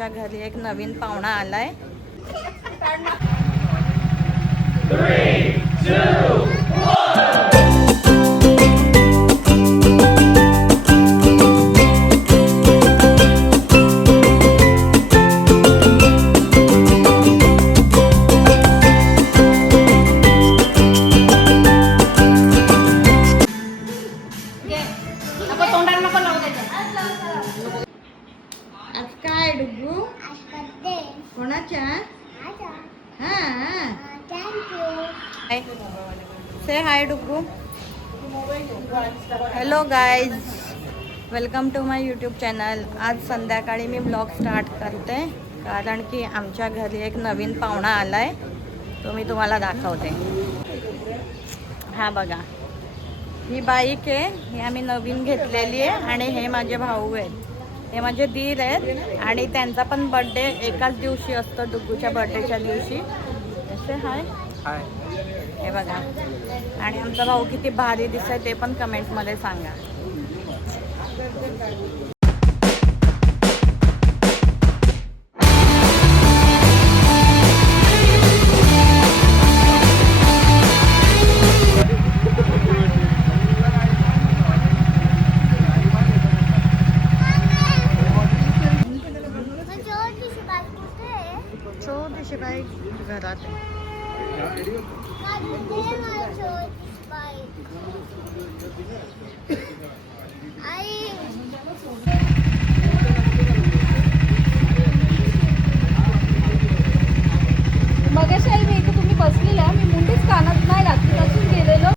आमच्या घरी एक नवीन पाहुणा आलाय. 3, 2, 1. काय डुगू कोणाच्या say hi Duggu. Hello guys, welcome to my YouTube channel. आज संध्याकाळी मी ब्लॉग स्टार्ट करते कारण की आमच्या घरी एक नवीन पाहुणा आलाय. तो मी तुम्हाला दाखवते. हा बघा, ही बाईक आहे, ही आम्ही नवीन घेतलेली आहे आणि हे माझे भाऊ आहेत, हे माझे दीर आहेत आणि त्यांचा पण बर्थडे एकाच दिवशी असतो, डुग्गूच्या बर्थडेच्या दिवशी. असे हाय हाय हे बघा. आणि आमचा भाऊ किती भारी दिसतोय ते पण कमेंटमध्ये सांगा. छोटीशी बाईक घरात आहे. मगाशी आई मी इथे तुम्ही बसलेल्या, मी मुंडीच कानात नाही रात्रीपासून गेलेलो.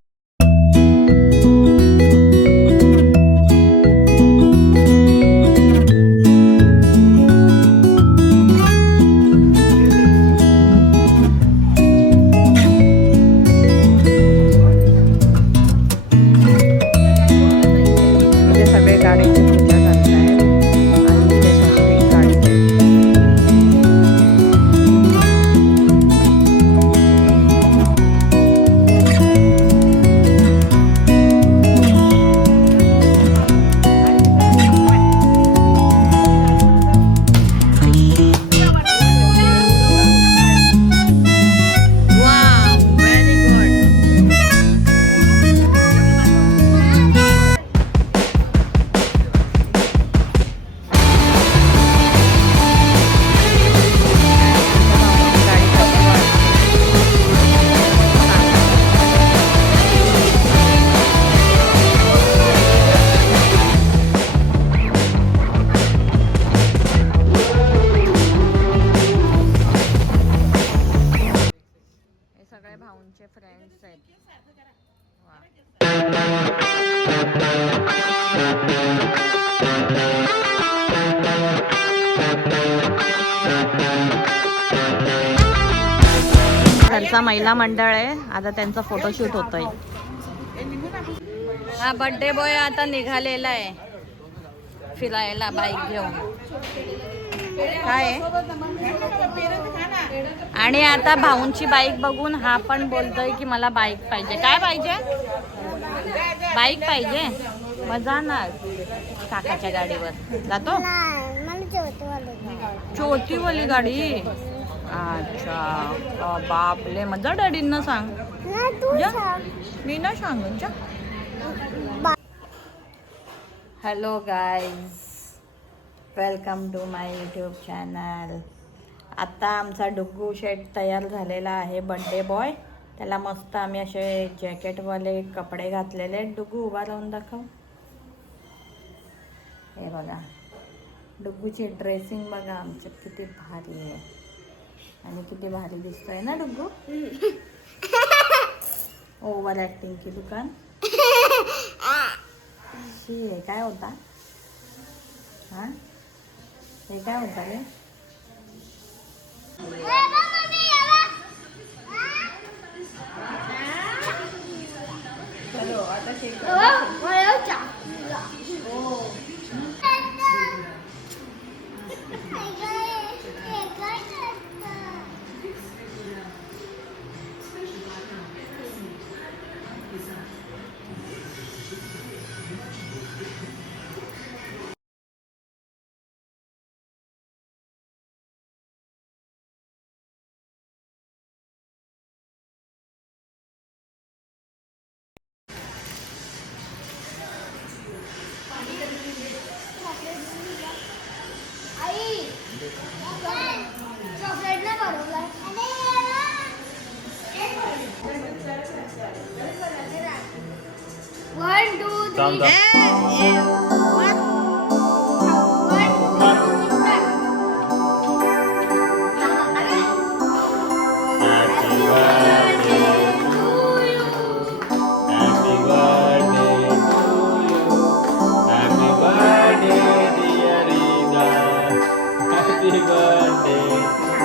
भाऊंचे फ्रेंड्स आहेत. त्यांचा महिला मंडळ आहे, आता त्यांचा फोटोशूट होतोय. हा बर्थडे बॉय आता निघालेला आहे फिरायला बाईक घेऊन. काय आणि आता भाऊंची बाईक बघून हा पण बोलतोय की मला बाईक पाहिजे. काय पाहिजे? बाईक पाहिजे. मग जाणार काकाच्या गाडीवर जातो. छोटीवाली गाडी. अच्छा बापले, मजा डॅडींना सांग. मी ना सांगून जा. Hello guys, welcome to my YouTube channel. आता आमचा डुग्गू शेट तयार झालेला आहे, बर्थडे बॉय. त्याला मस्त आम्ही असे जॅकेटवाले कपडे घातलेले आहेत. डुग्गू उभा राहून दाखव. हे बघा डुग्गूची ड्रेसिंग बघा आमचं किती भारी आहे आणि किती भारी दिसतोय ना डुग्गू. ओव्हर ॲक्टिंग की दुकान. हे काय होता? हां हे काय होता रे? चलो आता One, two, three. Thumbs up. Happy birthday to you. Happy birthday to you. Happy birthday, dear Rina. Happy birthday to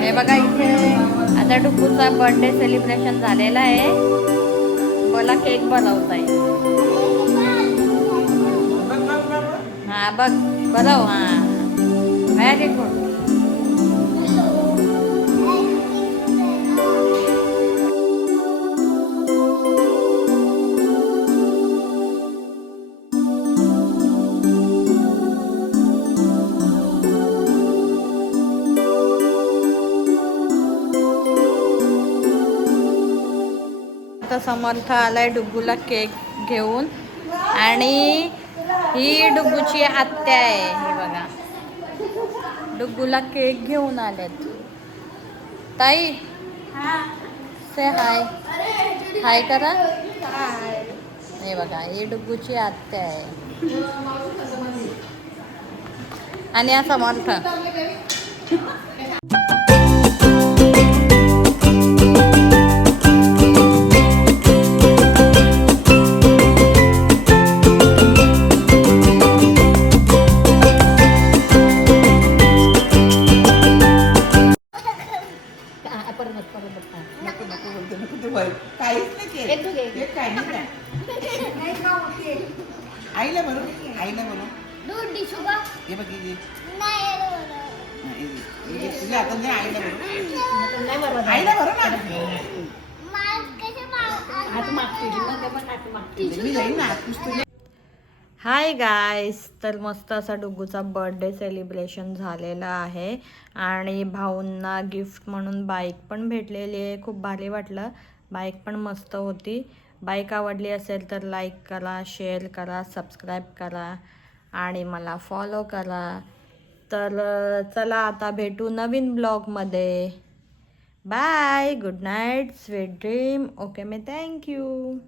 हे बघा इथे आता डुग्गूचा बर्थडे सेलिब्रेशन झालेला आहे. बोला केक बनवताय. हा बघ बनव. हा व्हेरी गुड. आता समर्थ आलाय डुग्गूला केक घेऊन आणि ही डुग्गूची आत्या आहे. हे बघा डुग्गूला केक घेऊन आलेत. ताई से हाय. हाय करा. हे बघा ही डुग्गूची आत्या आहे आणि हा समर्थ. आईला बरोबर आईला बरोबर हे बघ तुझ्या आता नाही आईला बरोबर आईला बरोबर मी जाईन ना तुझ्या. हाय गायस. तर मस्त असा डुग्गूचा बर्थडे सेलिब्रेशन झालेला आहे आणि भाऊंना गिफ्ट म्हणून बाईक पण भेटलेली आहे. खूप भारी वाटलं. बाईक पण मस्त होती. बाईक आवडली असेल तर लाईक करा, शेअर करा, सबस्क्राईब करा आणि मला फॉलो करा. तर चला आता भेटू नवीन ब्लॉगमध्ये. Bye. Good night. Sweet dream. Okay मी थँक्यू.